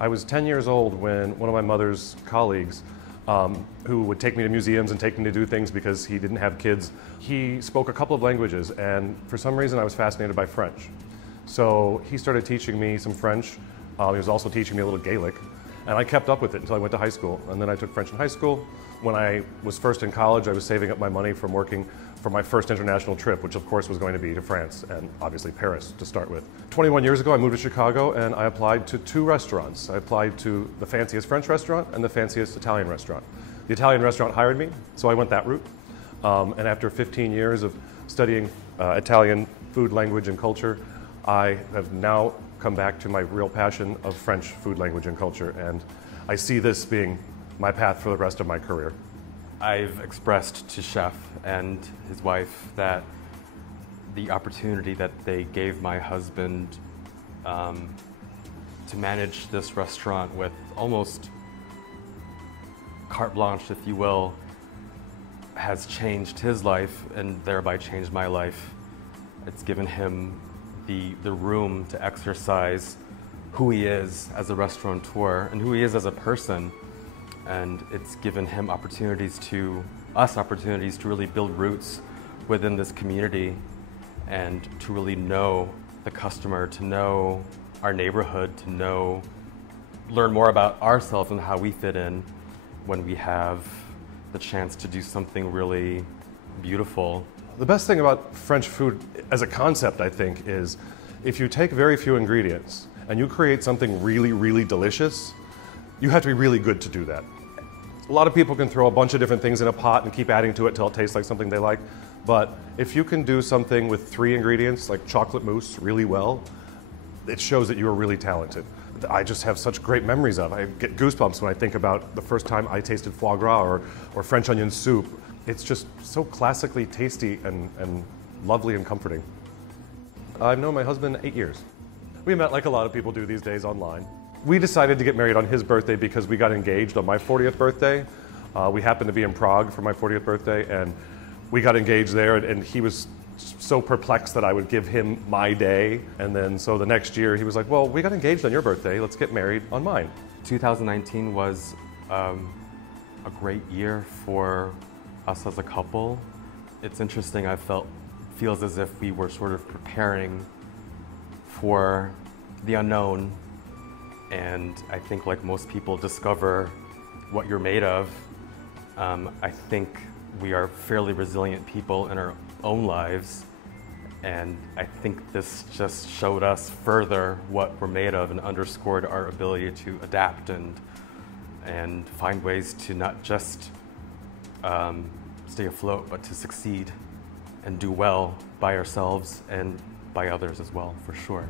I was 10 years old when one of my mother's colleagues, who would take me to museums and take me to do things because he didn't have kids, he spoke a couple of languages, and for some reason I was fascinated by French. So he started teaching me some French. He was also teaching me a little Gaelic, and I kept up with it until I went to high school. And then I took French in high school. When I was first in college, I was saving up my money from working for my first international trip, which of course was going to be to France and obviously Paris to start with. 21 years ago, I moved to Chicago and I applied to 2 restaurants. I applied to the fanciest French restaurant and the fanciest Italian restaurant. The Italian restaurant hired me, so I went that route. And after 15 years of studying Italian food, language, and culture, I have now come back to my real passion of French food, language, and culture. And I see this being my path for the rest of my career. I've expressed to Chef and his wife that the opportunity that they gave my husband to manage this restaurant with almost carte blanche, if you will, has changed his life and thereby changed my life. It's given him the room to exercise who he is as a restaurateur and who he is as a person. And it's given him opportunities to really build roots within this community and to really know the customer, to know our neighborhood, to learn more about ourselves and how we fit in when we have the chance to do something really beautiful. The best thing about French food as a concept, I think, is if you take very few ingredients and you create something really, really delicious, you have to be really good to do that. A lot of people can throw a bunch of different things in a pot and keep adding to it till it tastes like something they like. But if you can do something with 3 ingredients, like chocolate mousse, really well, it shows that you are really talented. I just have such great memories of. I get goosebumps when I think about the first time I tasted foie gras or French onion soup. It's just so classically tasty and lovely and comforting. I've known my husband 8 years. We met like a lot of people do these days online. We decided to get married on his birthday because we got engaged on my 40th birthday. We happened to be in Prague for my 40th birthday, and we got engaged there, and he was so perplexed that I would give him my day. And then so the next year he was like, well, we got engaged on your birthday, let's get married on mine. 2019 was a great year for us as a couple. It's interesting, feels as if we were sort of preparing for the unknown. And I think, like most people discover what you're made of, I think we are fairly resilient people in our own lives. And I think this just showed us further what we're made of and underscored our ability to adapt and find ways to not just stay afloat, but to succeed and do well by ourselves and by others as well, for sure.